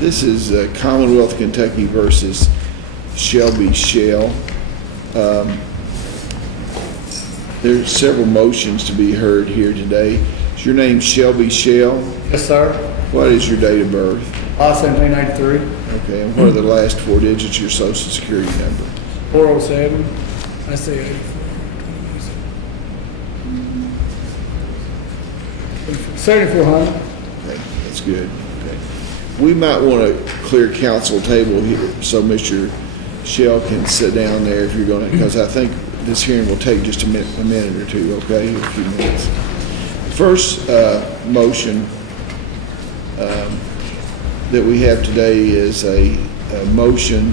This is Commonwealth of Kentucky versus Shelby Shell. There's several motions to be heard here today. Is your name Shelby Shell? Yes, sir. What is your date of birth? 1793, Okay, and what are the last four digits of your social security number? 407. I say 84. 7400. Okay, that's good. Okay. We might want to clear council table here so Mr. Shell can sit down there if you're going to, because I think this hearing will take just a minute or two, okay? A few minutes. First motion that we have today is a motion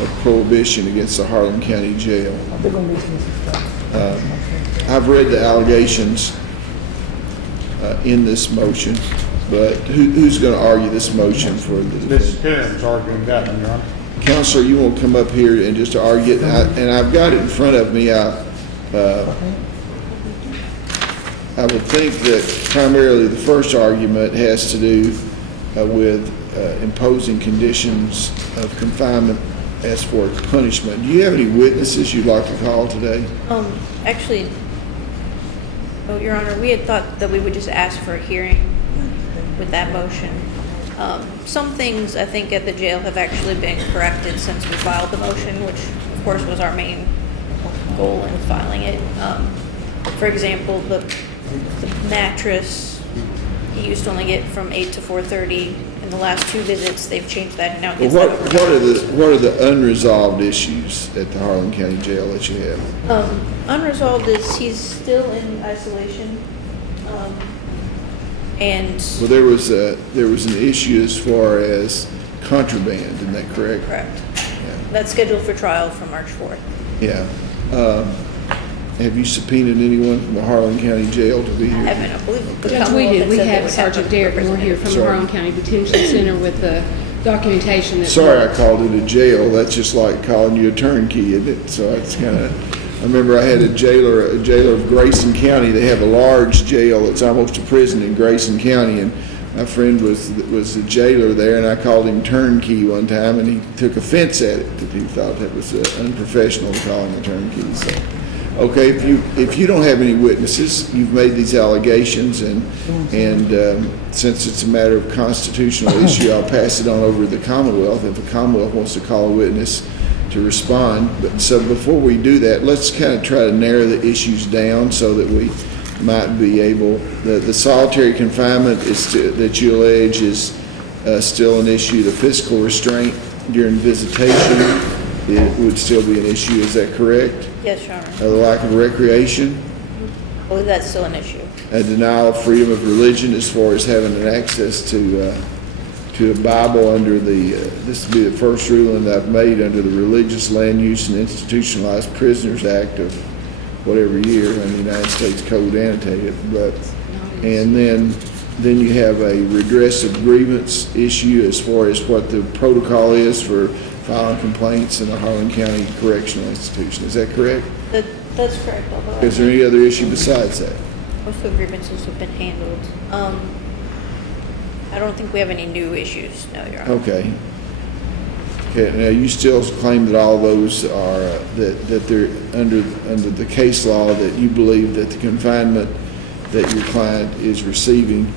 of prohibition against the Harlan County Jail. I've read the allegations in this motion, but who's going to argue this motion for the defense? Mr. Kenneth arguing that one, Your Honor. Counselor, you won't come up here and just argue it, and I've got it in front of me. I would think that primarily the first argument has to do with imposing conditions of confinement as for punishment. Do you have any witnesses you'd like to call today? Actually, Your Honor, we had thought that we would just ask for a hearing with that motion. Some things I think at the jail have actually been corrected since we filed the motion, which of course was our main goal in filing it. For example, the mattress, he used to only get from 8 to 4:30. In the last two visits, they've changed that and now it gets Well, what are the unresolved issues at the Harlan County Jail that you have? Unresolved is he's still in isolation. And Well, there was an issue as far as contraband, isn't that correct? correct. That's scheduled for trial for March 4th. Yeah. Have you subpoenaed anyone from the Harlan County Jail to be I here? haven't, I believe the Yes, we Commonwealth did. had We said they have would Sergeant a Derek Moore here representative. from the Sorry. Harlan County Detention Center with the documentation that. Sorry I called it a jail. That's just like calling you a turnkey, isn't it? So it's kind of, I remember I had a jailer of Grayson County. They have a large jail. It's almost a prison in Grayson County. And my friend was a jailer there, and I called him turnkey one time, and he took offense at it, that he thought that was unprofessional to call him a turnkey. So, okay, if you don't have any witnesses, you've made these allegations, and since it's a matter of constitutional issue, I'll pass it on over to the Commonwealth if the Commonwealth wants to call a witness to respond. But so before we do that, let's kind of try to narrow the issues down so that we might be able. The solitary confinement that you allege is still an issue. The physical restraint during visitation, it would still be an issue. Is that correct? Yes, Your Honor. The lack of recreation, I believe that's still an issue. a denial of freedom of religion as far as having an access to a Bible under this will be the first ruling that I've made under the Religious Land Use and Institutionalized Prisoners Act of whatever year in the United States Code annotated. And then you have a redress of grievance issue as far as what the protocol is for filing complaints in the Harlan County Correctional Institution. Is that correct? That's correct, although Is there any other issue besides that? most of the grievances have been handled. I don't think we have any new issues, no, Your Honor. Okay. Okay, now you still claim that all those are, that they're under the case law, that you believe that the confinement that your client is receiving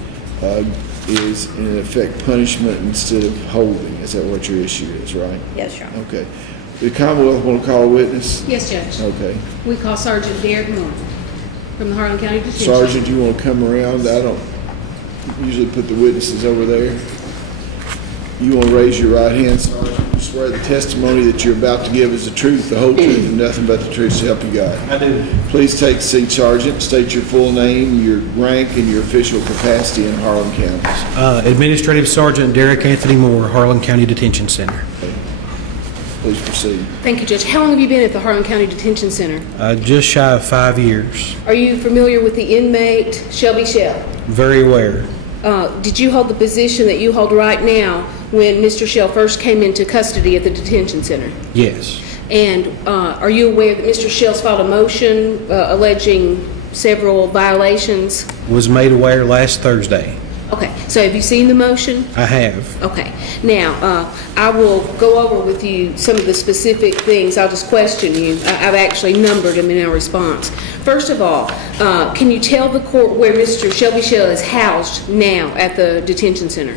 is in effect punishment instead of holding. Is that what your issue is, right? Yes, Your Honor. Okay. The Commonwealth want to call a witness? Yes, Judge. Okay. We call Sergeant Derek Moore from the Harlan County Detention. Sergeant, you want to come around? I don't usually put the witnesses over there. You want to raise your right hand, Sergeant? You swear the testimony that you're about to give is the truth, the whole truth, and nothing but the truth, so help you God. I do. Please take a seat, Sergeant. State your full name, your rank, and your official capacity in Harlan County. Administrative Sergeant Derek Anthony Moore, Harlan County Detention Center. Please proceed. Thank you, Judge. How long have you been at the Harlan County Detention Center? Just shy of 5 years. Are you familiar with the inmate Shelby Shell? Very aware. Did you hold the position that you hold right now when Mr. Shell first came into custody at the detention center? Yes. And are you aware that Mr. Shell's filed a motion alleging several violations? Was made aware last Thursday. Okay, so have you seen the motion? I have. Okay. Now, I will go over with you some of the specific things. I'll just question you. I've actually numbered them in our response. First of all, can you tell the court where Mr. Shelby Shell is housed now at the detention center?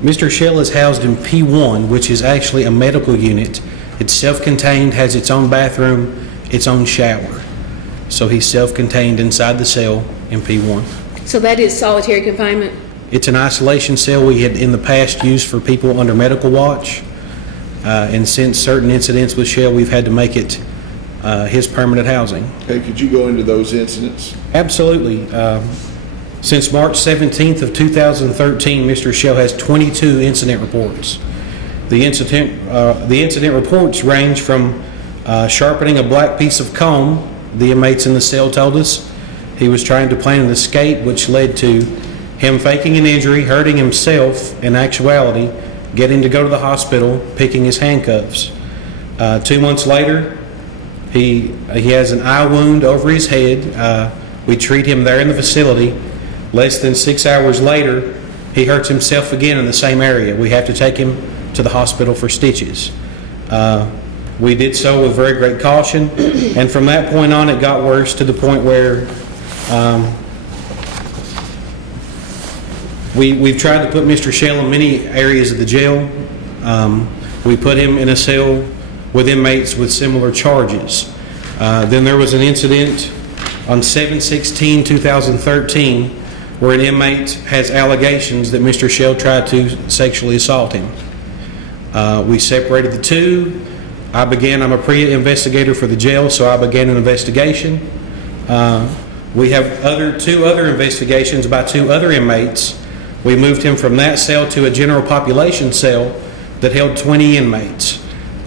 Mr. Shell is housed in P1, which is actually a medical unit. It's self-contained, has its own bathroom, its own shower. So he's self-contained inside the cell in P1. So that is solitary confinement? It's an isolation cell we had in the past used for people under medical watch. And since certain incidents with Shell, we've had to make it his permanent housing. Okay, could you go into those incidents? Absolutely. Since March 17th of 2013, Mr. Shell has 22 incident reports. The incident reports range from sharpening a black piece of comb. The inmates in the cell told us he was trying to plan an escape, which led to him faking an injury, hurting himself, in actuality, getting to go to the hospital, picking his handcuffs. 2 months later, he has an eye wound over his head. We treat him there in the facility. Less than 6 hours later, he hurts himself again in the same area. We have to take him to the hospital for stitches. We did so with very great caution, and from that point on, it got worse to the point where we've tried to put Mr. Shell in many areas of the jail. We put him in a cell with inmates with similar charges. Then there was an incident on 7/16/2013 where an inmate has allegations that Mr. Shell tried to sexually assault him. We separated the two. I'm a pre-investigator for the jail, so I began an investigation. We have two other investigations by 2 other inmates. We moved him from that cell to a general population cell that held 20 inmates,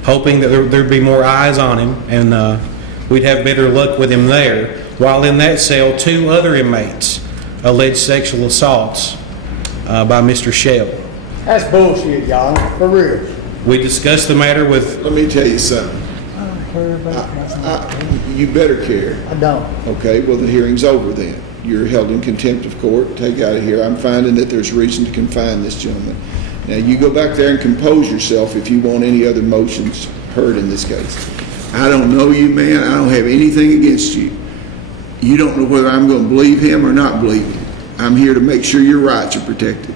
hoping that there'd be more eyes on him and we'd have better luck with him there. While in that cell, 2 other inmates alleged sexual assaults by Mr. Shell. That's bullshit, y'all, for real. We discussed the matter with... Let me tell you something. I don't care about that. You better care. I don't. Okay, well, the hearing's over then. You're held in contempt of court. Take out of here. I'm finding that there's reason to confine this gentleman. Now, you go back there and compose yourself if you want any other motions heard in this case. I don't know you, man. I don't have anything against you. You don't know whether I'm going to believe him or not believe him. I'm here to make sure your rights are protected.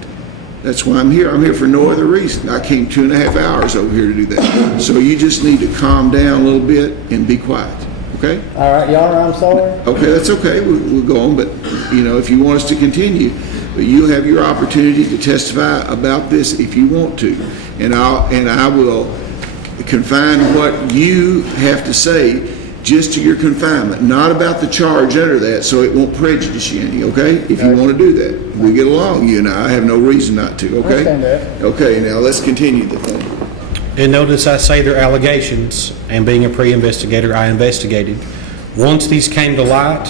That's why I'm here. I'm here for no other reason. I came 2.5 hours over here to do that. So you just need to calm down a little bit and be quiet, okay? All right, Your Honor, I'm sorry. Okay, that's okay. We'll go on, but, if you want us to continue, but you'll have your opportunity to testify about this if you want to. And I will confine what you have to say just to your confinement, not about the charge under that, so it won't prejudice you any, okay? If you want to do that. We get along, you and I have no reason not to, okay? I understand that. Okay, now let's continue the thing. And notice I say they're allegations, and being a pre-investigator, I investigated. Once these came to light,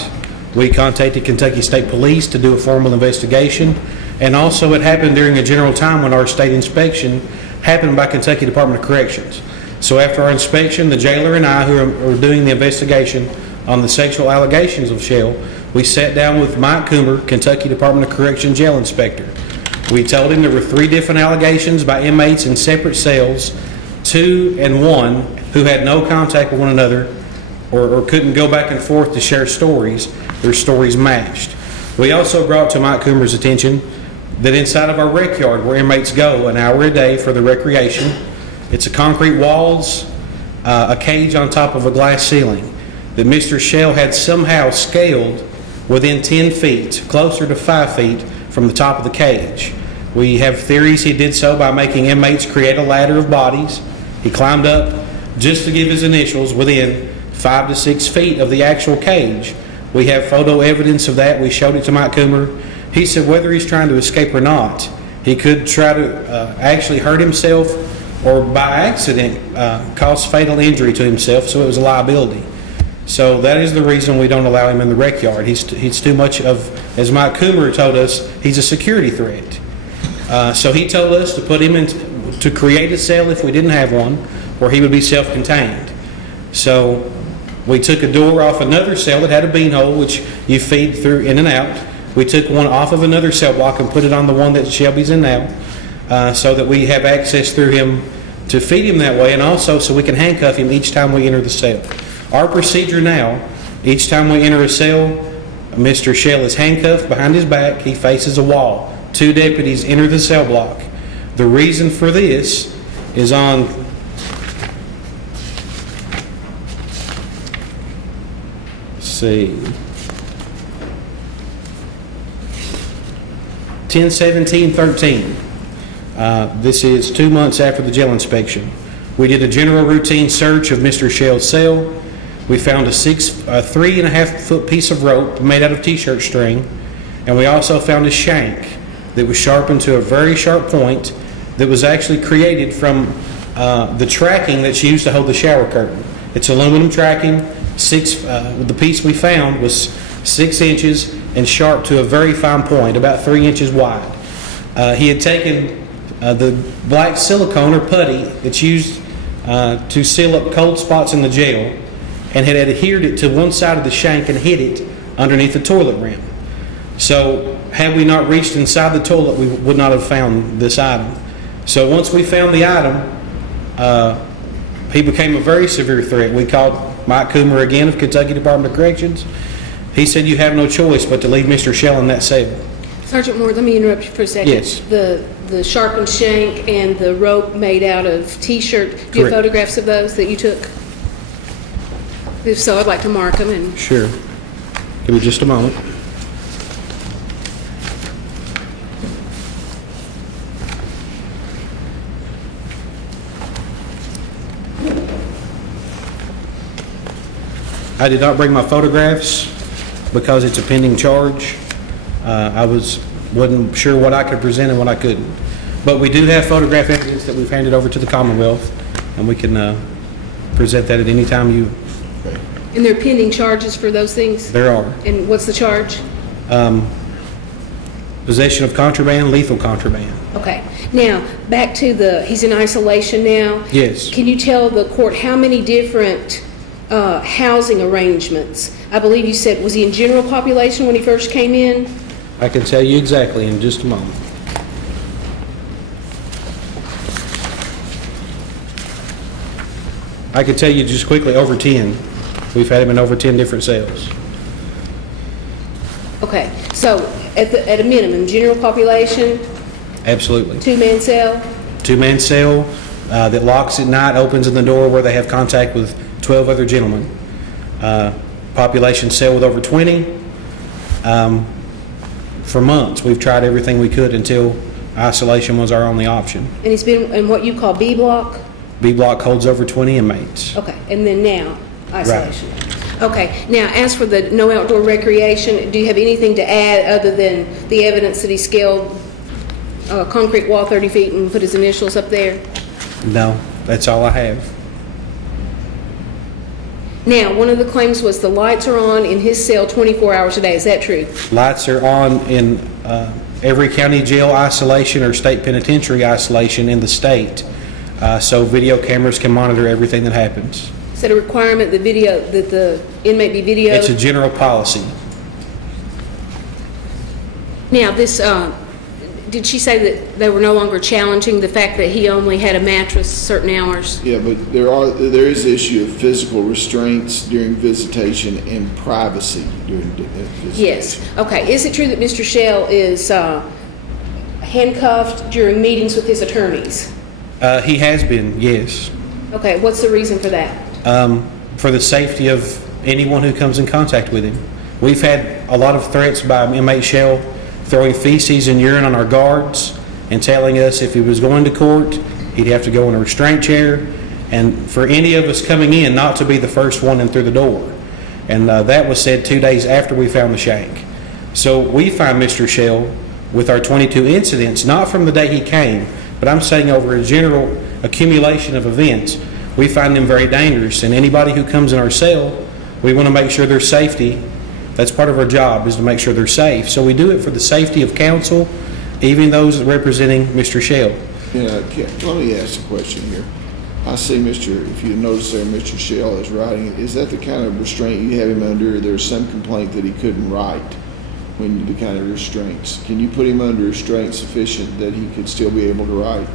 we contacted Kentucky State Police to do a formal investigation, and also it happened during a general time when our state inspection happened by Kentucky Department of Corrections. So after our inspection, the jailer and I, who are doing the investigation on the sexual allegations of Shell, we sat down with Mike Coomer, Kentucky Department of Corrections jail inspector. We told him there were 3 different allegations by inmates in separate cells, 2 and 1, who had no contact with one another or couldn't go back and forth to share stories. Their stories matched. We also brought to Mike Coomer's attention that inside of our rec yard, where inmates go an hour a day for the recreation, it's a concrete walls, a cage on top of a glass ceiling, that Mr. Shell had somehow scaled within 10 feet, closer to 5 feet from the top of the cage. We have theories he did so by making inmates create a ladder of bodies. He climbed up just to give his initials within 5 to 6 feet of the actual cage. We have photo evidence of that. We showed it to Mike Coomer. He said whether he's trying to escape or not, he could try to actually hurt himself or by accident cause fatal injury to himself, so it was a liability. So that is the reason we don't allow him in the rec yard. He's too much of, as Mike Coomer told us, he's a security threat. So he told us to put him in, to create a cell if we didn't have one, where he would be self-contained. So we took a door off another cell that had a bean hole, which you feed through in and out. We took one off of another cell block and put it on the one that Shelby's in now, so that we have access through him to feed him that way, and also so we can handcuff him each time we enter the cell. Our procedure now, each time we enter a cell, Mr. Shell is handcuffed behind his back. He faces a wall. 2 deputies enter the cell block. The reason for this is on see 10/17/13. This is 2 months after the jail inspection. We did a general routine search of Mr. Shell's cell. We found a 3.5 foot piece of rope made out of t-shirt string, and we also found a shank that was sharpened to a very sharp point that was actually created from the tracking that's used to hold the shower curtain. It's aluminum tracking. The piece we found was 6 inches and sharp to a very fine point, about 3 inches wide. He had taken the black silicone or putty that's used to seal up cold spots in the jail and had adhered it to one side of the shank and hid it underneath the toilet rim. So had we not reached inside the toilet, we would not have found this item. So once we found the item, he became a very severe threat. We called Mike Coomer again of Kentucky Department of Corrections. He said, "You have no choice but to leave Mr. Shell in that cell." Sergeant Moore, let me interrupt you for a second. Yes. The sharpened shank and the rope made out of T-shirt, do you have Correct. photographs of those that you took? If so, I'd like to mark them and... Sure. Give me just a moment. I did not bring my photographs because it's a pending charge. I wasn't sure what I could present and what I couldn't. But we do have photograph evidence that we've handed over to the Commonwealth, and we can present that at any time And there are pending charges for those things? there are. And what's the charge? Possession of contraband, lethal contraband. Okay. Now, back to he's in isolation now. Yes. Can you tell the court how many different housing arrangements? I believe you said, was he in general population when he first came in? I can tell you exactly in just a moment. I can tell you just quickly, over 10. We've had him in over 10 different cells. Okay. So, at a minimum, general population, Absolutely. 2-man cell? 2-man cell that locks at night, opens in the door where they have contact with 12 other gentlemen. Population cell with over 20. For months, we've tried everything we could until isolation was our only option. And he's been in what you call B block? B block holds over 20 inmates. Okay, and then now, isolation. Okay, now, as for the no outdoor recreation, do you have anything to add other than the evidence that he scaled a concrete wall 30 feet and put his initials up there? No, that's all I have. Now, one of the claims was the lights are on in his cell 24 hours a day. Is that true? Lights are on in every county jail isolation or state penitentiary isolation in the state, so video cameras can monitor everything that happens. Is that a requirement that the inmate be videoed? It's a general policy. Now, this, did she say that they were no longer challenging the fact that he only had a mattress certain hours? Yeah, but there is the issue of physical restraints during visitation and privacy during visitation. Yes. Okay. Is it true that Mr. Shell is handcuffed during meetings with his attorneys? He has been, yes. Okay. What's the reason for that? For the safety of anyone who comes in contact with him. We've had a lot of threats by inmate Shell throwing feces and urine on our guards and telling us if he was going to court, he'd have to go in a restraint chair, and for any of us coming in not to be the first one in through the door. And that was said 2 days after we found the shank. So we find Mr. Shell with our 22 incidents, not from the day he came, but I'm saying over a general accumulation of events, we find them very dangerous. And anybody who comes in our cell, we want to make sure their safety. That's part of our job, is to make sure they're safe. So we do it for the safety of counsel, even those representing Mr. Shell. Yeah, let me ask a question here. I see if you notice there, Mr. Shell is writing. Is that the kind of restraint you have him under? There's some complaint that he couldn't write. when the kind of restraints? Can you put him under restraint sufficient that he could still be able to write?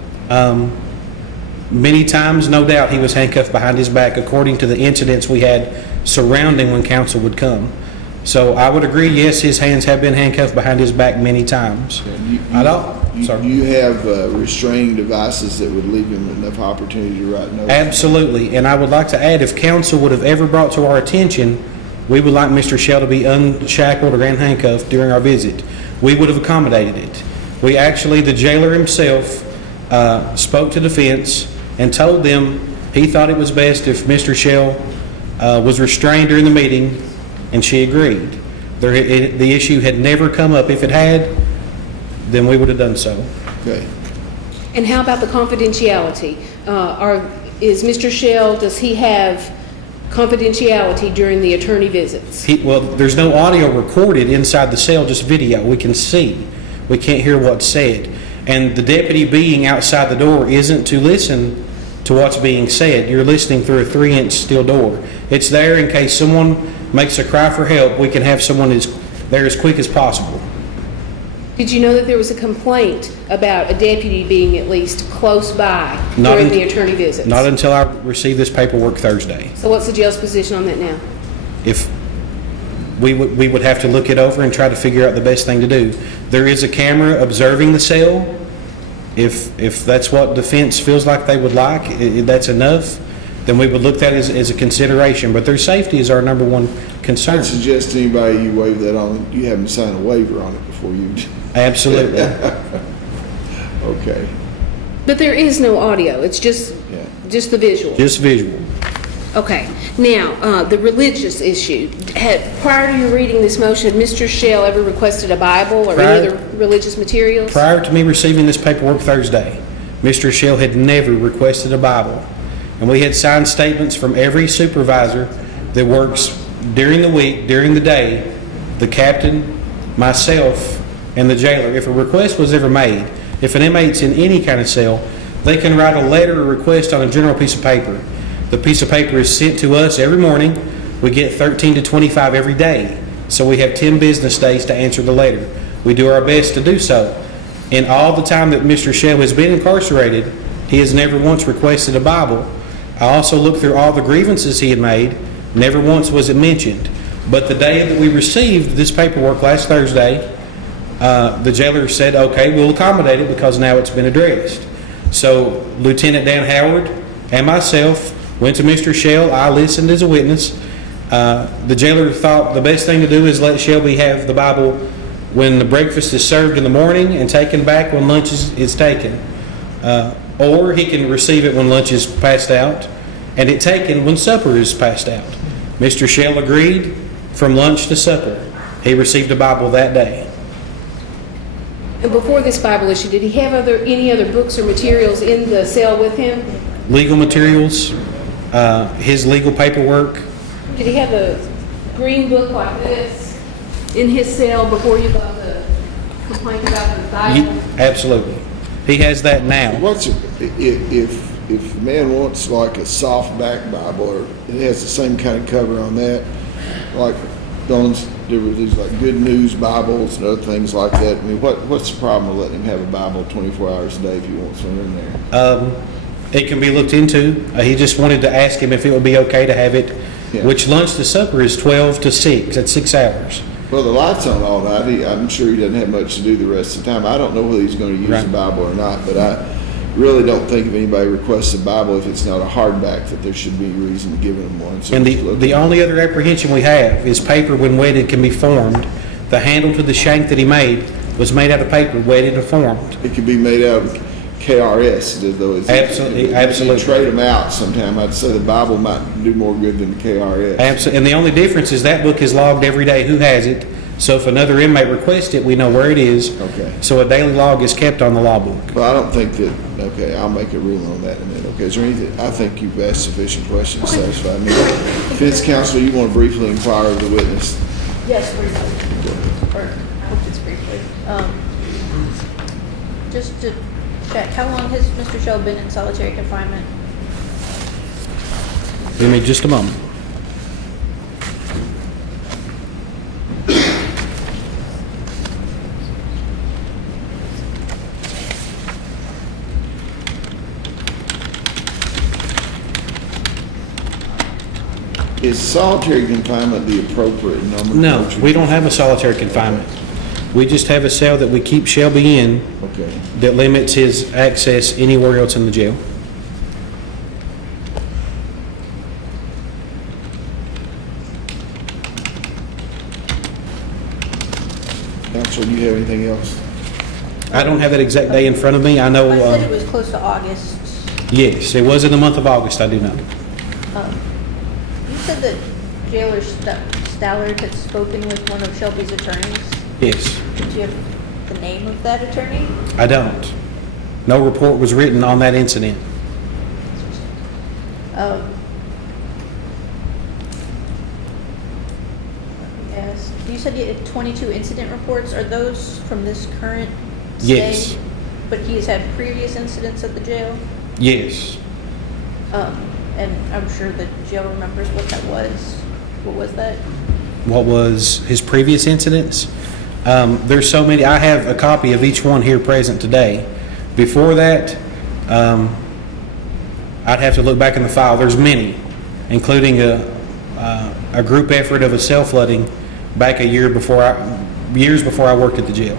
Many times, no doubt, he was handcuffed behind his back according to the incidents we had surrounding when counsel would come. So I would agree, yes, his hands have been handcuffed behind his back many times. I don't, sorry. Do you have restraining devices that would leave him enough opportunity to write notes? Absolutely, and I would like to add, if counsel would have ever brought to our attention, we would like Mr. Shell to be unshackled or unhandcuffed during our visit, we would have accommodated it. We actually, the jailer himself, spoke to defense and told them he thought it was best if Mr. Shell was restrained during the meeting, and she agreed. The issue had never come up. If it had, then we would have done so. Okay. And how about the confidentiality? Is Mr. Shell, does he have confidentiality during the attorney visits? Well, there's no audio recorded inside the cell, just video. We can see. We can't hear what's said. And the deputy being outside the door isn't to listen to what's being said. You're listening through a 3-inch steel door. It's there in case someone makes a cry for help. We can have someone there as quick as possible. Did you know that there was a complaint about a deputy being at least close by Not during un- the attorney visits? Not until I receive this paperwork Thursday. So what's the jail's position on that now? If we would have to look it over and try to figure out the best thing to do. There is a camera observing the cell. If that's what defense feels like they would like, that's enough, then we would look at that as a consideration. But their safety is our number one concern. I'd suggest to anybody you waive that on, you have them sign a waiver on it before you. Absolutely. Okay. But there is no audio. It's just the visual. Just visual. Okay. Now, the religious issue. Prior to you reading this motion, had Mr. Shell ever requested a Bible or any other religious materials? Prior to me receiving this paperwork Thursday, Mr. Shell had never requested a Bible. And we had signed statements from every supervisor that works during the week, during the day, the captain, myself, and the jailer. If a request was ever made, if an inmate's in any kind of cell, they can write a letter or request on a general piece of paper. The piece of paper is sent to us every morning. We get 13 to 25 every day. So we have 10 business days to answer the letter. We do our best to do so. In all the time that Mr. Shell has been incarcerated, he has never once requested a Bible. I also looked through all the grievances he had made. Never once was it mentioned. But the day that we received this paperwork last Thursday, the jailer said, okay, we'll accommodate it because now it's been addressed. So Lieutenant Dan Howard and myself went to Mr. Shell. I listened as a witness. The jailer thought the best thing to do is let Shelby have the Bible when the breakfast is served in the morning and taken back when lunch is taken. Or he can receive it when lunch is passed out and it taken when supper is passed out. Mr. Shell agreed from lunch to supper. He received a Bible that day. And before this Bible issue, did he have any other books or materials in the cell with him? Legal materials, his legal paperwork. Did he have a green book like this in his cell before you got the complaint about the Bible? Absolutely. He has that now. If a man wants like a soft back Bible, or it has the same kind of cover on that, like there were these like Good News Bibles and other things like that. I mean, what's the problem with letting him have a Bible 24 hours a day if he wants one in there? It can be looked into. He just wanted to ask him if it would be okay to have it, which lunch to supper is 12 to 6. That's 6 hours. Well, the light's on all night. I'm sure he doesn't have much to do the rest of the time. I don't know whether he's going to use the Bible or not, but I really don't think if anybody requests a Bible, if it's not a hardback, that there should be reason to give him one. So And the only other apprehension we have is paper when wetted can be formed. The handle to the shank that he made was made out of paper, wetted and formed. It could be made out of KRS, though. Absolutely. If you trade them out sometime, I'd say the Bible might do more good than the KRS. Absolutely. And the only difference is that book is logged every day who has it. So if another inmate requests it, we know where it is. Okay. So a daily log is kept on the law book. Well, I don't think that, okay, I'll make a ruling on that in a minute. Okay, is there anything, I think you've asked sufficient questions to satisfy me. Defense counsel, you want to briefly inquire of the witness? Yes, briefly. Or, I hope it's briefly. Just to check, how long has Mr. Shell been in solitary confinement? Give me just a moment. Is solitary confinement the appropriate nomenclature? No, we don't have a solitary confinement. We just have a cell that we keep Shelby in Okay. that limits his access anywhere else in the jail. Counselor, do you have anything else? I don't have that exact day in front of me. I know, I said it was close to August. yes, it was in the month of August, I do know. You said that Jailer Stallard had spoken with one of Shelby's attorneys. Yes, Do you have the name of that attorney? I don't. No report was written on that incident. Yes. You said you had 22 incident reports. Are those from this current stay? Yes. But he has had previous incidents at the jail? Yes. And I'm sure the jail remembers what that was. What was that? What was his previous incidents? There's so many. I have a copy of each one here present today. Before that, I'd have to look back in the file. There's many, including a group effort of a cell flooding back years before I worked at the jail.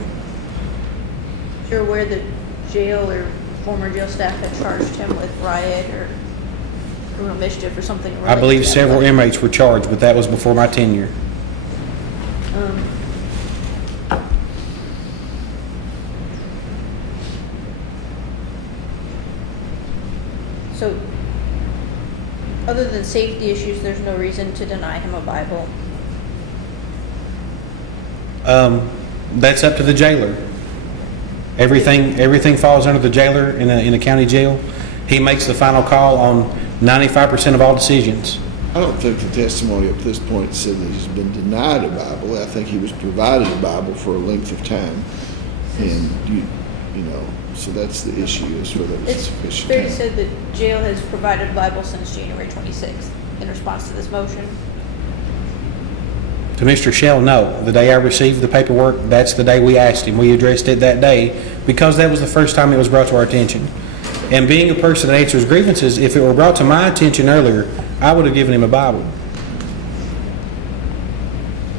You're aware that jail or former jail staff had charged him with riot or criminal mischief or something I related believe to that several flooding? inmates were charged, but that was before my tenure. So, other than safety issues, there's no reason to deny him a Bible. That's up to the jailer. Everything falls under the jailer in a county jail. He makes the final call on 95% of all decisions. I don't think the testimony up to this point said that he's been denied a Bible. I think he was provided a Bible for a length of time. And you know, so that's the issue, is whether it's It's sufficient fair to time. say that jail has provided a Bible since January 26th in response to this motion. To Mr. Shell, no. The day I received the paperwork, that's the day we asked him. We addressed it that day because that was the first time it was brought to our attention. And being a person that answers grievances, if it were brought to my attention earlier, I would have given him a Bible.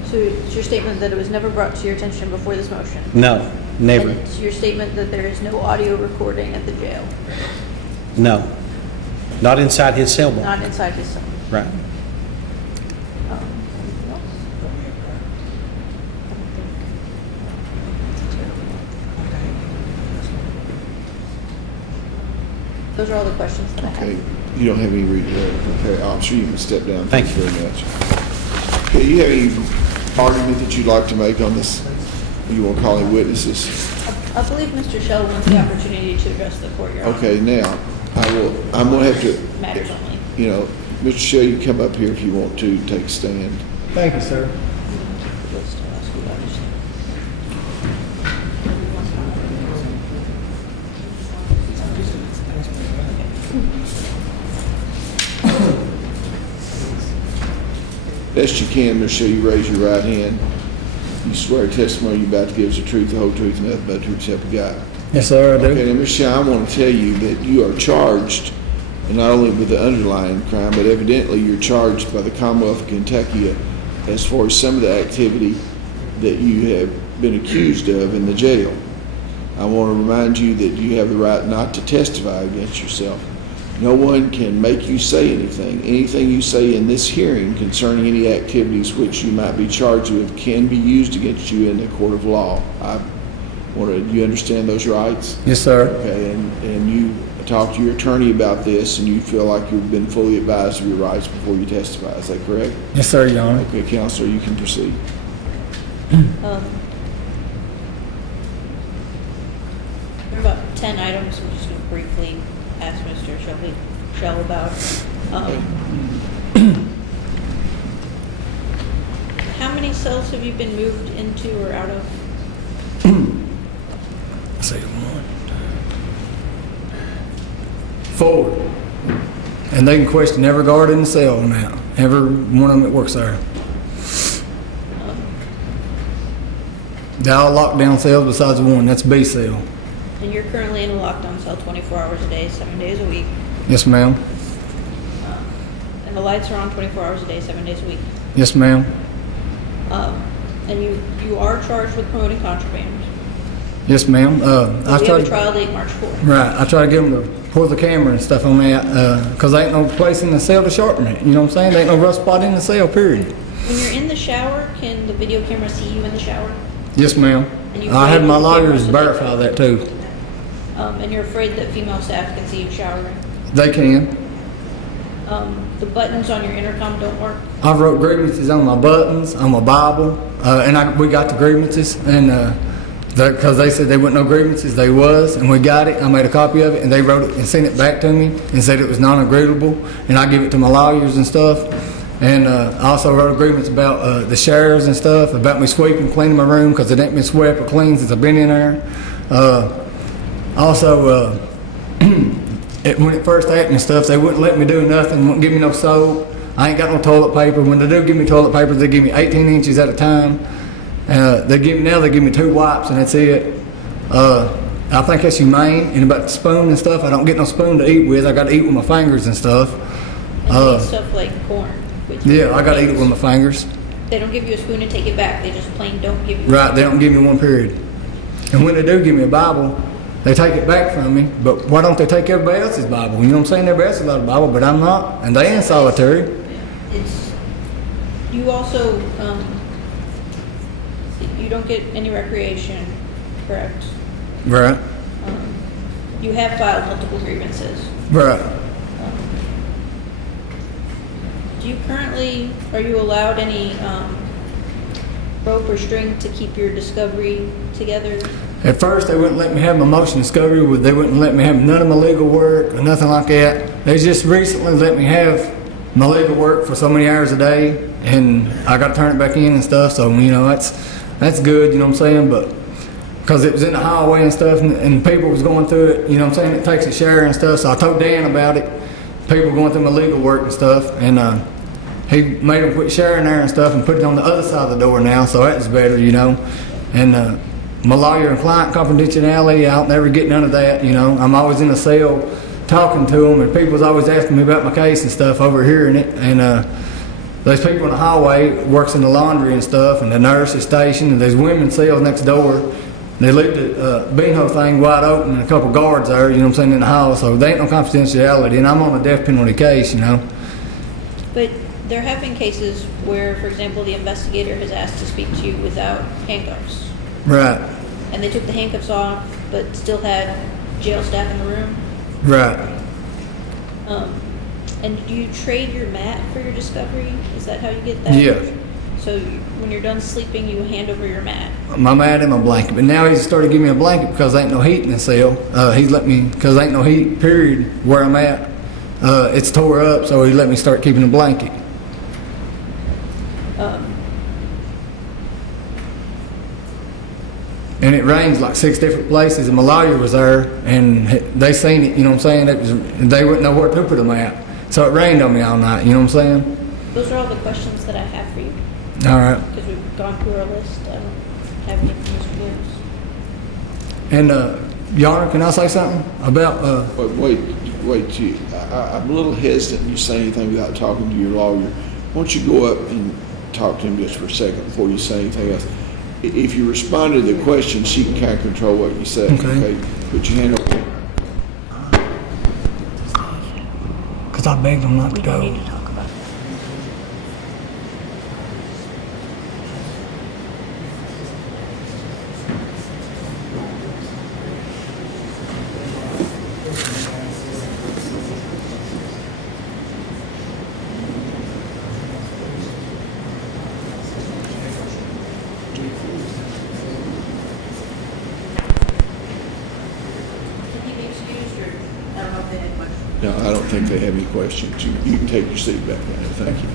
So it's your statement that it was never brought to your attention before this motion? No, never. And it's your statement that there is no audio recording at the jail, No. Not inside his cell block. not inside his cell? Right. Anything else? Those are all the questions that I have. Okay, you don't have any prepared, officer, you can step down. Thank you. very much. Okay, you have any argument that you'd like to make on this? You want to call any witnesses? I believe Mr. Shell wants the opportunity to address the court, Your Honor. Okay, now, I'm going to have to, Matters only. you know, Mr. Shell, you can come up here if you want to take a stand. Thank you, sir. Best you can, Mr. Shell, you raise your right hand. You swear testimony you're about to give is the truth, the whole truth, and nothing but the truth, so help you God. Yes, sir, I do. Okay, now, Mr. Shell, I want to tell you that you are charged, and not only with the underlying crime, but evidently you're charged by the Commonwealth of Kentucky as far as some of the activity that you have been accused of in the jail. I want to remind you that you have the right not to testify against yourself. No one can make you say anything. Anything you say in this hearing concerning any activities which you might be charged with can be used against you in the court of law. You understand those rights? Yes, sir. Okay, and you talked to your attorney about this, and you feel like you've been fully advised of your rights before you testify. Is that correct? Yes, sir, Your Honor. Okay, Counselor, you can proceed. There are about 10 items I'm just going to briefly ask Mr. Shelby Shell about. How many cells have you been moved into or out of? Say one. 4. And they can question every guard in the cell now. Every one of them that works there. They're all locked down cells besides one. That's B cell. And you're currently in a lockdown cell 24 hours a day, 7 days a week. Yes, ma'am. And and the lights are on 24 hours a day, 7 days a week. Yes, ma'am. And you are charged with promoting contraband. Yes, ma'am. We have a trial date March 4th. Right, I try to get them to pull the camera and stuff on that, because there ain't no place in the cell to sharpen it, you know what I'm saying? There ain't no rough spot in the cell, period. When you're in the shower, can the video camera see you in the shower? Yes, ma'am. And you I had my wait for the lawyers cameras to verify that too. And you're afraid that female staff can see you showering? They can. The buttons on your intercom don't work? I've wrote grievances on my buttons, on my Bible, and we got the grievances, and because they said they wasn't no grievances, they was, and we got it. I made a copy of it, and they wrote it and sent it back to me and said it was non-agreeable, and I give it to my lawyers and stuff. And I also wrote a grievance about the showers and stuff, about me sweeping, cleaning my room, because it ain't been swept or cleaned since I've been in there. When it first happened and stuff, they wouldn't let me do nothing, wouldn't give me no soap. I ain't got no toilet paper. When they do give me toilet paper, they give me 18 inches at a time. They give me 2 wipes and that's it. I think that's humane. And about the spoon and stuff, I don't get no spoon to eat with. I got to eat with my fingers and stuff. And they eat stuff like corn. which Yeah, I got to eat it with my fingers. They don't give you a spoon and take it back. They just plain don't give you. Right, they don't give me one period. And when they do give me a Bible, they take it back from me. But why don't they take everybody else's Bible? You know what I'm saying? Everybody else has got a Bible, but I'm not. And they in solitary. It's, you also, you don't get any recreation, correct? Right, You have filed multiple grievances. right. Do you currently, are you allowed any rope or string to keep your discovery together? At first, they wouldn't let me have my motion discovery. They wouldn't let me have none of my legal work or nothing like that. They just recently let me have my legal work for so many hours a day, and I got to turn it back in and stuff. So you know that's good. You know what I'm saying? But because it was in the highway and stuff, and people was going through it. You know what I'm saying? It takes a share and stuff. So I told Dan about it. People going through my legal work and stuff, and he made them quit sharing there and stuff and put it on the other side of the door now. So that's better, you know. And my lawyer and client confidentiality, I don't never get none of that, you know. I'm always in a cell talking to them, and people's always asking me about my case and stuff over here in it. And there's people in the highway works in the laundry and stuff, and the nurse's station, and there's women's cells next door. They leave the beanhole thing wide open and a couple guards there, you know what I'm saying, in the house. So there ain't no confidentiality, and I'm on a death penalty case, you know. But there have been cases where, for example, the investigator has asked to speak to you without handcuffs. Right, And they took the handcuffs off, but still had jail staff in the room. right. And do you trade your mat for your discovery? Is that how you get that? Yeah. So when you're done sleeping, you hand over your mat. My mat and my blanket. But now he's started giving me a blanket because there ain't no heat in the cell. He's let me, because there ain't no heat, period, where I'm at. It's tore up, so he let me start keeping a blanket. And it rains like 6 different places, and my lawyer was there, and they seen it, you know what I'm saying? They wouldn't know where to put them at. So it rained on me all night, you know what I'm saying? Those are all the questions that I have for you, All right. because we've gone through our list. I don't have any from Mr. Williams. And, Your Honor, can I say something about, But wait, I'm a little hesitant when you say anything without talking to your lawyer. Why don't you go up and talk to him just for a second before you say anything else? If you respond to the question, she can kind of control what you say. Okay. Put your hand over. because I begged him not to We don't need go. to talk about that. Can he be excused, or I don't know if they had questions? No, I don't think they have any questions. You can take your seat back now. Thank you.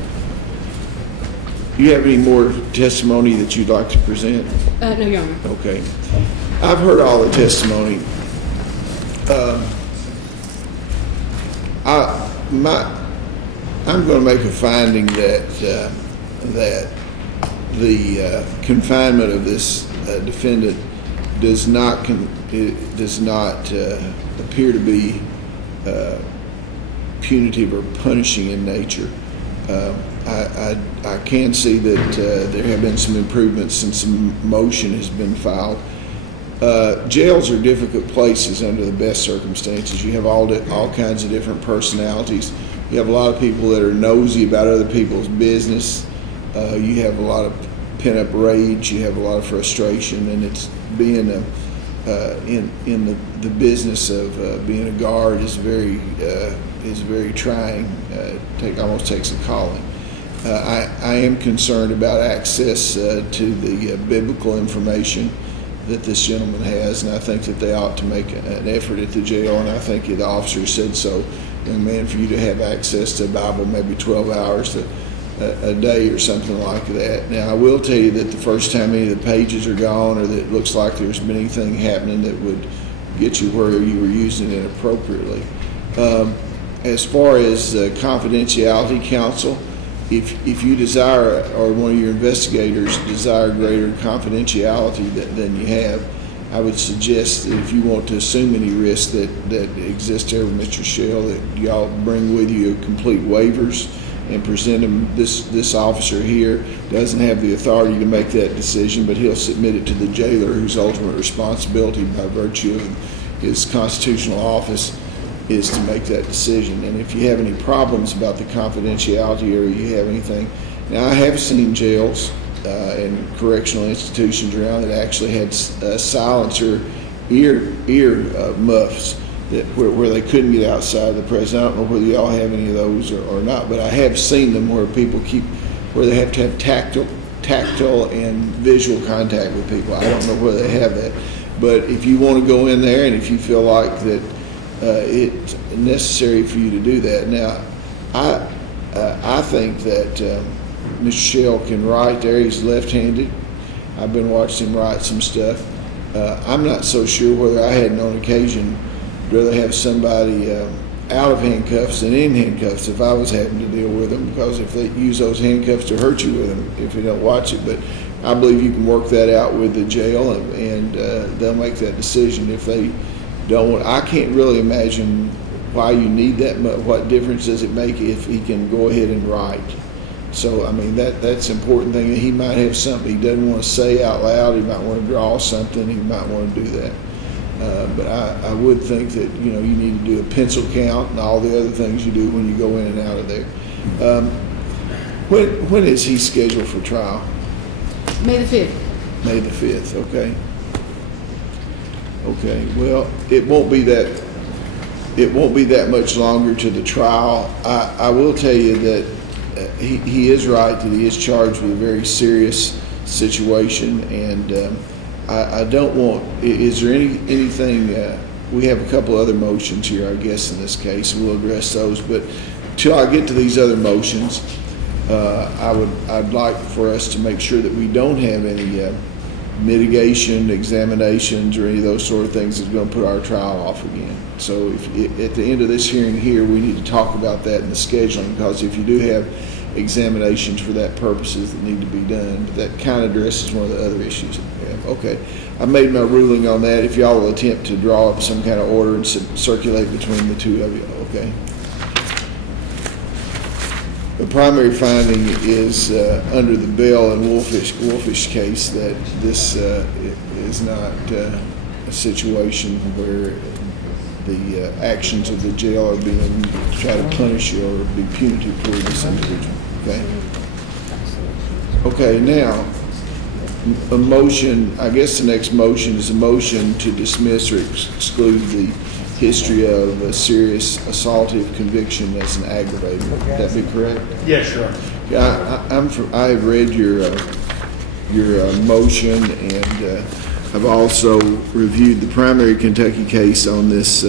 You have any more testimony that you'd like to present? No, Your Honor. Okay. I've heard all the testimony. I'm going to make a finding that the confinement of this defendant does not appear to be punitive or punishing in nature. I can see that there have been some improvements and some motion has been filed. Jails are difficult places under the best circumstances. You have all kinds of different personalities. You have a lot of people that are nosy about other people's business. You have a lot of pent-up rage. You have a lot of frustration, and it's being in the business of being a guard is very trying. Almost takes a calling. I am concerned about access to the biblical information that this gentleman has, and I think that they ought to make an effort at the jail, and I think the officer said so. Young man, for you to have access to the Bible maybe 12 hours a day or something like that. Now, I will tell you that the first time any of the pages are gone or that it looks like there's been anything happening that would get you where you were using it appropriately. As far as confidentiality counsel, if you desire, or one of your investigators desire greater confidentiality than you have, I would suggest that if you want to assume any risk that exists there with Mr. Shell, that y'all bring with you complete waivers and present him. This officer here doesn't have the authority to make that decision, but he'll submit it to the jailer, whose ultimate responsibility by virtue of his constitutional office is to make that decision. And if you have any problems about the confidentiality or you have anything, now I have seen jails and correctional institutions around that actually had silencer ear muffs that where they couldn't get outside the presence. I don't know whether y'all have any of those or not, but I have seen them where people where they have to have tactile and visual contact with people. I don't know whether they have that, but if you want to go in there and if you feel like that it's necessary for you to do that. Now, I think that Mr. Shell can write there. He's left-handed. I've been watching him write some stuff. I'm not so sure whether I hadn't on occasion rather have somebody out of handcuffs than in handcuffs if I was having to deal with them, because if they use those handcuffs to hurt you with them if you don't watch it. But I believe you can work that out with the jail, and they'll make that decision if they don't. I can't really imagine why you need that much. What difference does it make if he can go ahead and write? So, I mean, that's an important thing. He might have something he doesn't want to say out loud. He might want to draw something. He might want to do that. But I would think that, you need to do a pencil count and all the other things you do when you go in and out of there. When is he scheduled for trial? May the 5th. May the 5th, okay. Okay, well, it won't be that much longer to the trial. I will tell you that he is right that he is charged with a very serious situation, and I don't want. Is there anything? We have a couple other motions here, I guess, in this case. We'll address those, but till I get to these other motions, I'd like for us to make sure that we don't have any mitigation, examinations, or any of those sort of things that's going to put our trial off again. So if at the end of this hearing here, we need to talk about that in the scheduling, because if you do have examinations for that purposes that need to be done, that kind of addresses one of the other issues that we have. Okay, I made my ruling on that. If y'all will attempt to draw up some kind of order and circulate between the two of you, okay? The primary finding is under the Bell and Wolfish case that this is not a situation where the actions of the jail are being to try to punish you or be punitive toward this individual. Okay. Okay. Now, a motion. I guess the next motion is a motion to dismiss or exclude the history of a serious assaultive conviction as an aggravator. Would that be correct? Yes, sir. Yeah, I have read your motion, and I've also reviewed the primary Kentucky case on this,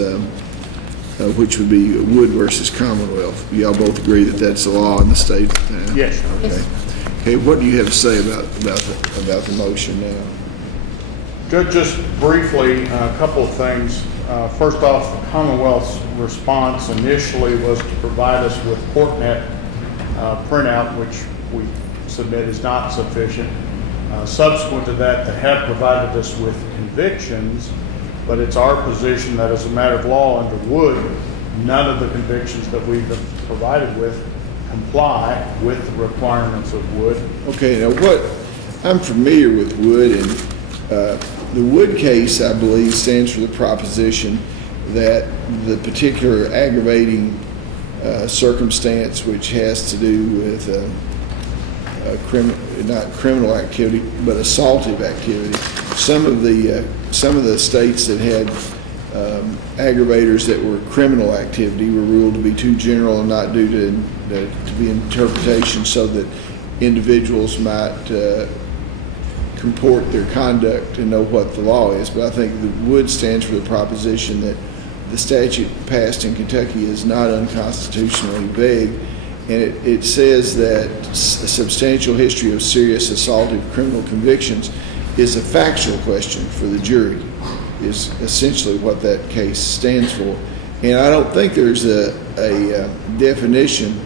which would be Wood versus Commonwealth. Y'all both agree that that's the law in the state? Yes, sir. Okay. Okay. What do you have to say about the motion now? Just briefly, a couple of things. First off, the Commonwealth's response initially was to provide us with CourtNet printout, which we submit is not sufficient. Subsequent to that, they have provided us with convictions, but it's our position that as a matter of law under Wood, none of the convictions that we've been provided with comply with the requirements of Wood. Okay, now I'm familiar with Wood, and the Wood case, I believe, stands for the proposition that the particular aggravating circumstance, which has to do with not criminal activity, but assaultive activity. Some of the states that had aggravators that were criminal activity were ruled to be too general and not due to be interpretation, so that individuals might comport their conduct and know what the law is. But I think the Wood stands for the proposition that the statute passed in Kentucky is not unconstitutionally vague, and it says that a substantial history of serious assaultive criminal convictions is a factual question for the jury, is essentially what that case stands for. And I don't think there's a definition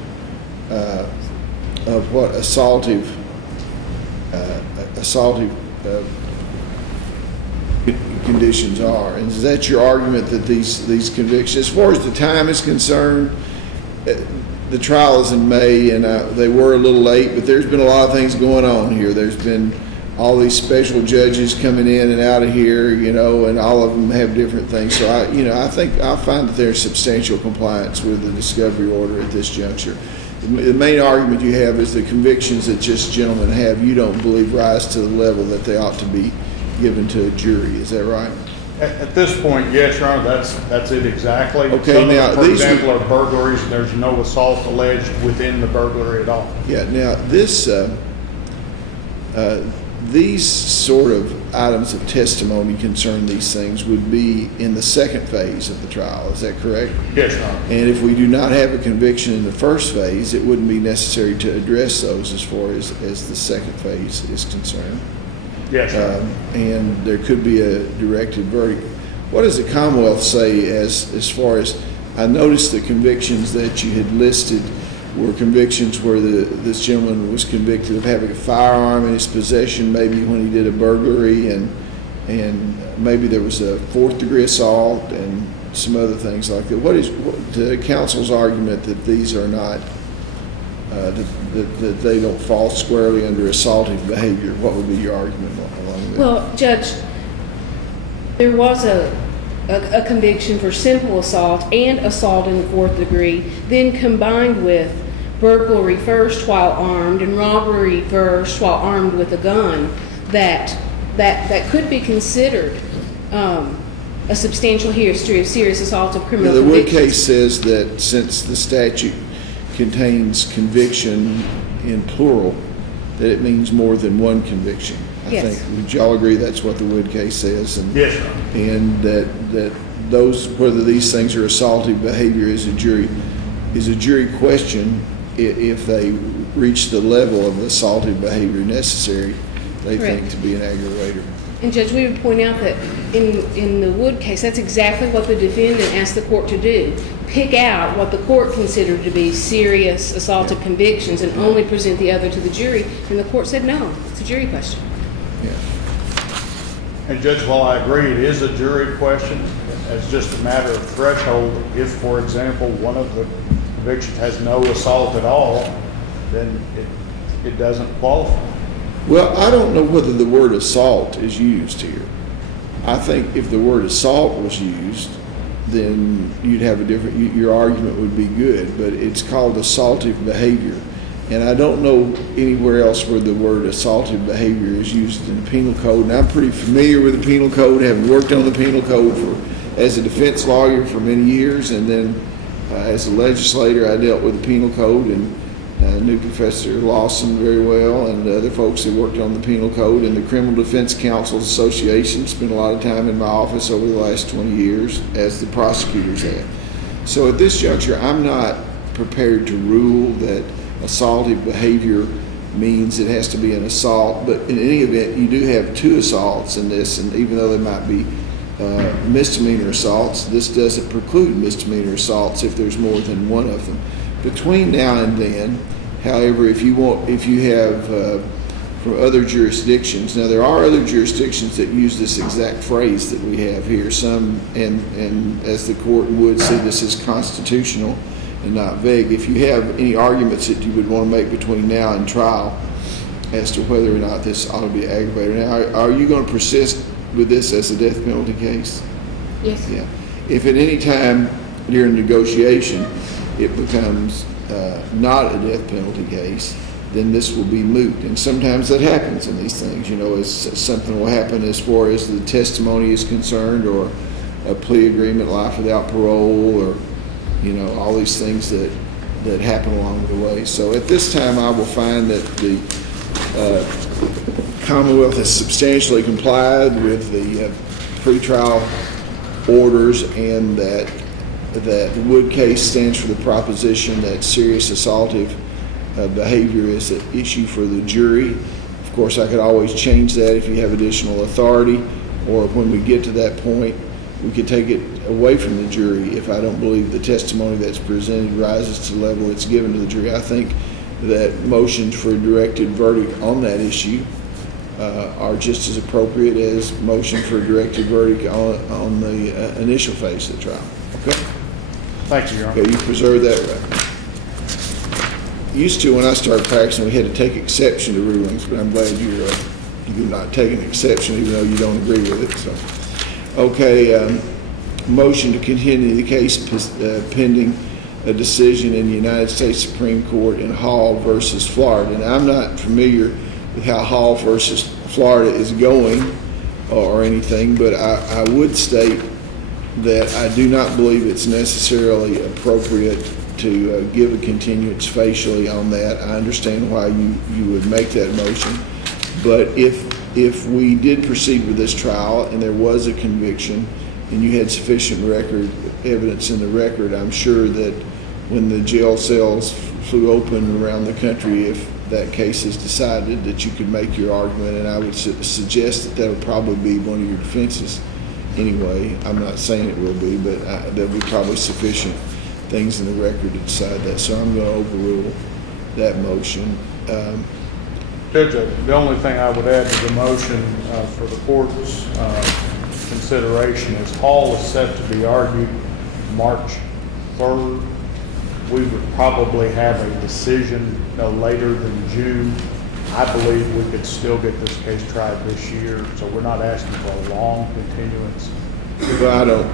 of what assaultive conditions are. And is that your argument, that these convictions, as far as the time is concerned, the trial is in May, and they were a little late, but there's been a lot of things going on here. There's been all these special judges coming in and out of here, and all of them have different things. So I find that there's substantial compliance with the discovery order at this juncture. The main argument you have is the convictions that just gentlemen have, you don't believe rise to the level that they ought to be given to a jury. Is that right? At this point, yes, Your Honor, that's it exactly. Okay, Some now, of them, for these example, are burglaries, and there's no assault alleged within the burglary at all. Yeah. Now, these sort of items of testimony concerning these things would be in the second phase of the trial. Is that correct? Yes, Your Honor. And if we do not have a conviction in the first phase, it wouldn't be necessary to address those as far as the second phase is concerned. Yes, Your Honor. And there could be a directed verdict. What does the Commonwealth say as far as, I noticed the convictions that you had listed were convictions where this gentleman was convicted of having a firearm in his possession, maybe when he did a burglary, and maybe there was a fourth-degree assault and some other things like that. What is the counsel's argument that these are not, that they don't fall squarely under assaultive behavior? What would be your argument along that? Well, Judge, there was a conviction for simple assault and assault in the fourth degree, then combined with burglary first while armed and robbery first while armed with a gun, that could be considered a substantial history of serious assault of criminal The Wood convictions. case says that since the statute contains conviction in plural, that it means more than one conviction. I Yes. think, would y'all agree that's what the Wood case says? And, Yes, Your Honor. and that those, whether these things are assaultive behavior is a jury question. If they reach the level of assaultive behavior necessary, they think Correct. to be an aggravator. And Judge, we would point out that in the Wood case, that's exactly what the defendant asked the court to do. Pick out what the court considered to be serious assaultive convictions and only present the other to the jury. And the court said, no, it's a jury question. Yeah. And Judge, while I agree it is a jury question, it's just a matter of threshold. If, for example, one of the convictions has no assault at all, then it doesn't qualify. Well, I don't know whether the word assault is used here. I think if the word assault was used, then you'd have a different, your argument would be good, but it's called assaultive behavior. And I don't know anywhere else where the word assaultive behavior is used in the penal code. And I'm pretty familiar with the penal code, having worked on the penal code as a defense lawyer for many years, and then as a legislator, I dealt with the penal code and knew Professor Lawson very well and other folks that worked on the penal code, and the Criminal Defense Counsel Association. Spent a lot of time in my office over the last 20 years, as the prosecutors have. So at this juncture, I'm not prepared to rule that assaultive behavior means it has to be an assault, but in any event, you do have two assaults in this, and even though they might be misdemeanor assaults, this doesn't preclude misdemeanor assaults if there's more than one of them. Between now and then, however, if you have from other jurisdictions, now there are other jurisdictions that use this exact phrase that we have here. Some, and as the court would see this as constitutional, and not vague. If you have any arguments that you would want to make between now and trial as to whether or not this ought to be aggravated. Now, are you going to persist with this as a death penalty case? Yes. Yeah. If at any time during negotiation it becomes not a death penalty case, then this will be moot. And sometimes that happens in these things, as something will happen as far as the testimony is concerned, or a plea agreement, life without parole, or, all these things that happen along the way. So at this time, I will find that the Commonwealth has substantially complied with the pretrial orders, and that the Wood case stands for the proposition that serious assaultive behavior is an issue for the jury. Of course, I could always change that if you have additional authority, or when we get to that point, we could take it away from the jury if I don't believe the testimony that's presented rises to the level it's given to the jury. I think that motions for a directed verdict on that issue are just as appropriate as motion for a directed verdict on the initial phase of the trial. Okay? Thank you, Your Honor. Okay, you preserve that right. Used to, when I started practicing, we had to take exception to rulings, but I'm glad you're not taking exception, even though you don't agree with it. So, okay, motion to continue the case pending a decision in the United States Supreme Court in Hall versus Florida. And I'm not familiar with how Hall versus Florida is going or anything, but I would state that I do not believe it's necessarily appropriate to give a continuance facially on that. I understand why you would make that motion, but if we did proceed with this trial and there was a conviction and you had sufficient evidence in the record, I'm sure that when the jail cells flew open around the country, if that case is decided, that you could make your argument, and I would suggest that would probably be one of your defenses anyway. I'm not saying it will be, but there'll be probably sufficient things in the record to decide that. So I'm going to overrule that motion. Judge, the only thing I would add to the motion for the court's consideration is Hall is set to be argued March 3rd. We would probably have a decision no later than June. I believe we could still get this case tried this year, so we're not asking for a long continuance. But I don't,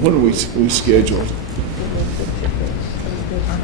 when are we scheduled?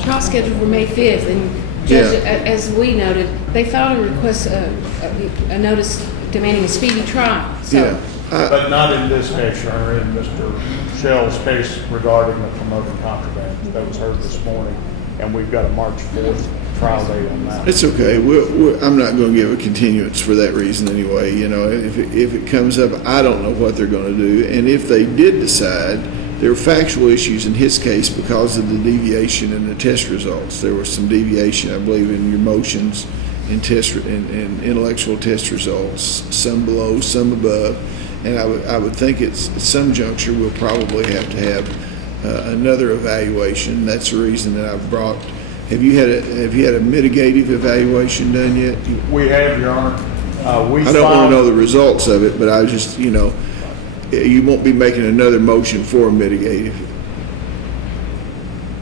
Trial scheduled for May 5th, and Judge, as we noted, they filed a request, a notice demanding a speedy trial. So. Yeah. But not in this case, Your Honor, in Mr. Shell's case regarding the promoted contraband. That was heard this morning, and we've got a March 4th trial date on that. It's okay. I'm not going to give a continuance for that reason anyway. If it comes up, I don't know what they're going to do. And if they did decide, there were factual issues in his case because of the deviation in the test results. There was some deviation, I believe, in your motions and intellectual test results, some below, some above. And I would think at some juncture we'll probably have to have another evaluation. That's the reason that I've brought. Have you had a mitigative evaluation done yet? We have, Your Honor. I don't want to know the results of it, but I just, you won't be making another motion for mitigative.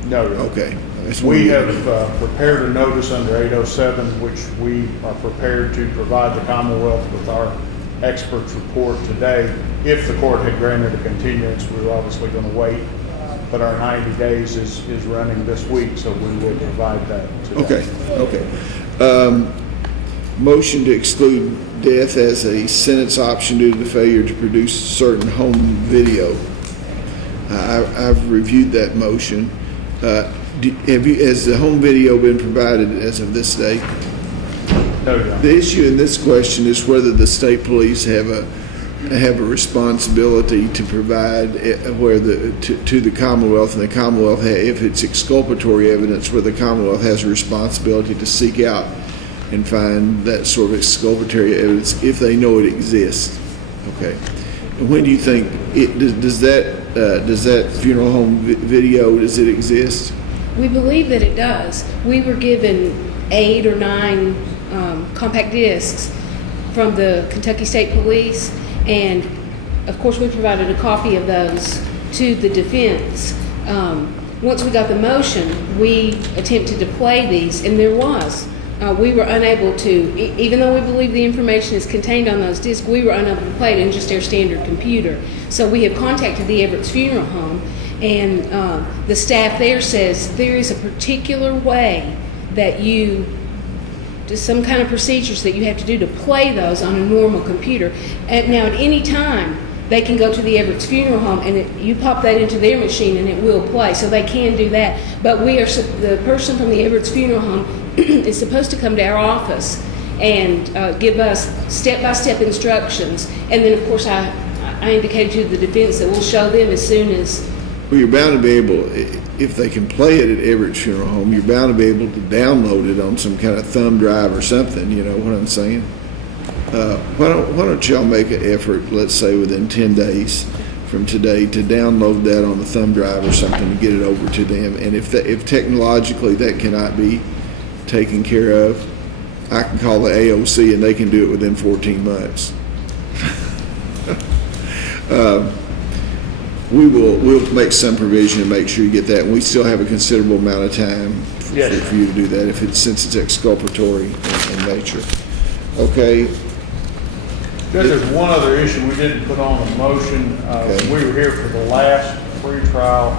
No, Your Honor. Okay. We have prepared a notice under 807, which we are prepared to provide the Commonwealth with our expert's report today. If the court had granted a continuance, we were obviously going to wait, but our 90 days is running this week, so we will provide that today. Okay. Motion to exclude death as a sentence option due to the failure to produce certain home video. I've reviewed that motion. Has the home video been provided as of this date? No, Your Honor. The issue in this question is whether the state police have a responsibility to provide to the Commonwealth, and the Commonwealth, if it's exculpatory evidence, where the Commonwealth has a responsibility to seek out and find that sort of exculpatory evidence if they know it exists. Okay. And when do you think does that funeral home video, does it exist? We believe that it does. We were given 8 or 9 compact discs from the Kentucky State Police, and of course we provided a copy of those to the defense. once we got the motion, we attempted to play these, and there was. We were unable to, even though we believe the information is contained on those discs, we were unable to play it in just our standard computer. So we have contacted the Everett's Funeral Home, and the staff there says there is a particular way that you, just some kind of procedures that you have to do to play those on a normal computer. And now, at any time, they can go to the Everett's Funeral Home and you pop that into their machine and it will play. So they can do that. But the person from the Everett's Funeral Home is supposed to come to our office and give us step-by-step instructions. And then, of course, I indicated to the defense that we'll show them as soon as. Well, you're bound to be able, if they can play it at Everett's Funeral Home, you're bound to be able to download it on some kind of thumb drive or something, you know what I'm saying? Why don't y'all make an effort, let's say within 10 days from today, to download that on a thumb drive or something and get it over to them. And if technologically that cannot be taken care of, I can call the AOC and they can do it within 14 months. We'll make some provision and make sure you get that. And we still have a considerable amount of time for you to do that since it's exculpatory in nature. Okay. Judge, there's one other issue we didn't put on the motion. Okay. We were here for the last pretrial.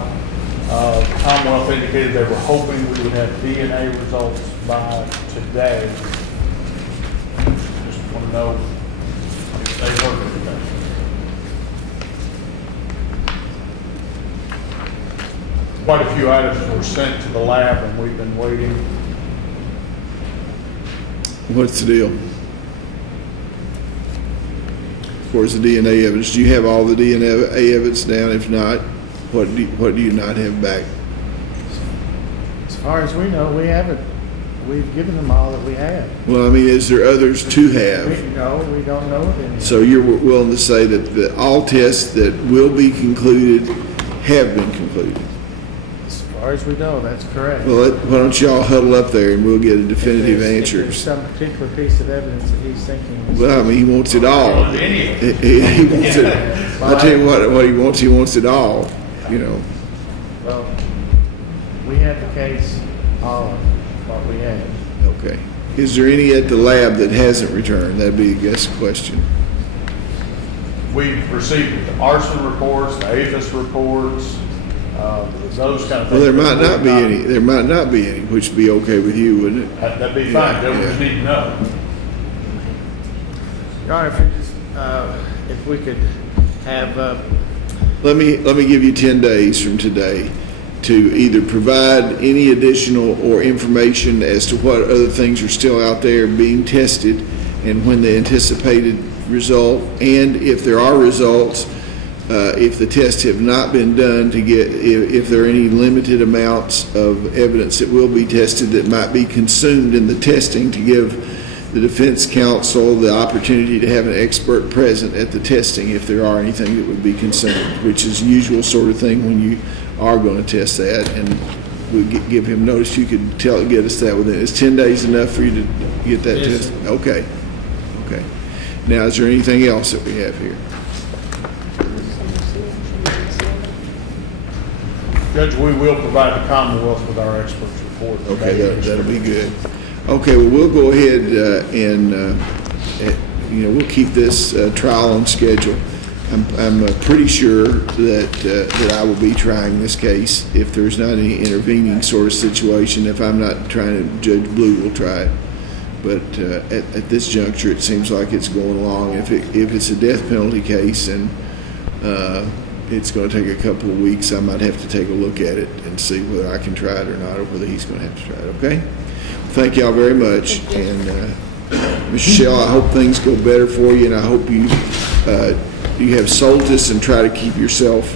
Commonwealth indicated they were hoping we would have DNA results by today. Just want to know if they heard anything. Quite a few items were sent to the lab and we've been waiting. What's the deal? As far as the DNA evidence, do you have all the DNA evidence down? If not, what do you not have back? As far as we know, we haven't. We've given them all that we have. Well, I mean, is there others to have? We don't know of any. So you're willing to say that all tests that will be concluded have been concluded? As far as we know, that's correct. Well, why don't y'all huddle up there and we'll get a definitive If answer. there's some particular piece of evidence that he's thinking is. Well, I mean, he wants it all. He wants it. I'll tell you what he wants. He wants it all, you know. Well, we have the case, all of what we have. Okay. Is there any at the lab that hasn't returned? That'd be, I guess, the question. We've received the arson reports, the APHIS reports, those kind of things. Well, there might not be any. There might not be any, which would be okay with you, wouldn't it? That'd be fine. We just need to know. Your Honor, if we could have, Let me give you 10 days from today to either provide any additional or information as to what other things are still out there being tested and when the anticipated result, and if there are results, if the tests have not been done, to get if there are any limited amounts of evidence that will be tested that might be consumed in the testing, to give the defense counsel the opportunity to have an expert present at the testing if there are anything that would be consumed, which is the usual sort of thing when you are going to test that, and we give him notice. You could get us that within. Is 10 days enough for you to get that Yes. test? Okay. Now, is there anything else that we have here? Judge, we will provide the Commonwealth with our expert's report. Okay, that'll be good. Okay, well, we'll go ahead and we'll keep this trial on schedule. I'm pretty sure that I will be trying this case if there's not any intervening sort of situation. If I'm not trying to, Judge Blue will try it. But at this juncture, it seems like it's going along. If it's a death penalty case and it's going to take a couple of weeks, I might have to take a look at it and see whether I can try it or not, or whether he's going to have to try it. Okay? Thank y'all very much. And Ms. Shell, I hope things go better for you, and I hope you have solace and try to keep yourself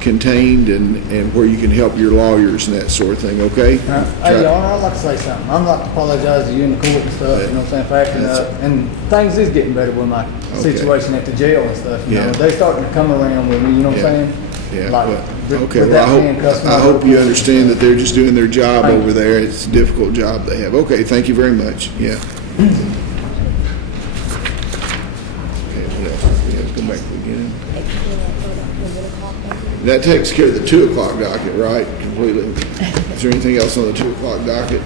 contained and where you can help your lawyers and that sort of thing, okay? hey, Your Honor, I'd like to say something. I'm not to apologize to you in the court and stuff, you know what I'm saying, for acting up. And things is getting better with my situation at the jail and stuff, you know. They starting to come around with me, you know what I'm saying? Yeah, Like, okay, without well, handcuffs. I hope you understand that they're just doing their job over there. It's a difficult job they have. Okay, thank you very much. Yeah. Okay, what else? Go back to the beginning. That takes care of the 2 o'clock docket, right? Completely. Is there anything else on the 2 o'clock docket?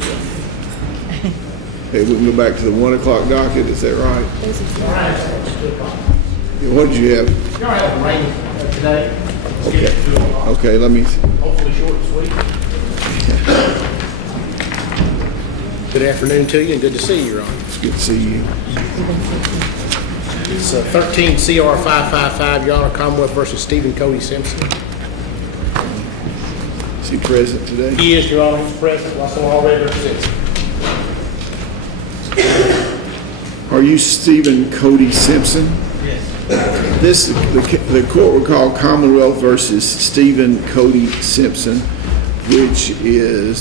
Okay, we can go back to the 1 o'clock docket, is that right? Yeah, what did you have? You all have rain today. Let's get it to 2 o'clock. Okay, let me, Hopefully short and sweet. Good afternoon to you and good to see you, Ron. it's good to see you. It's 13 CR 555, Your Honor, Commonwealth versus Stephen Cody Simpson. Is he present today? He is, Your Honor, he's present. Also already represents. Are you Stephen Cody Simpson? Yes. The court will call Commonwealth versus Stephen Cody Simpson, which is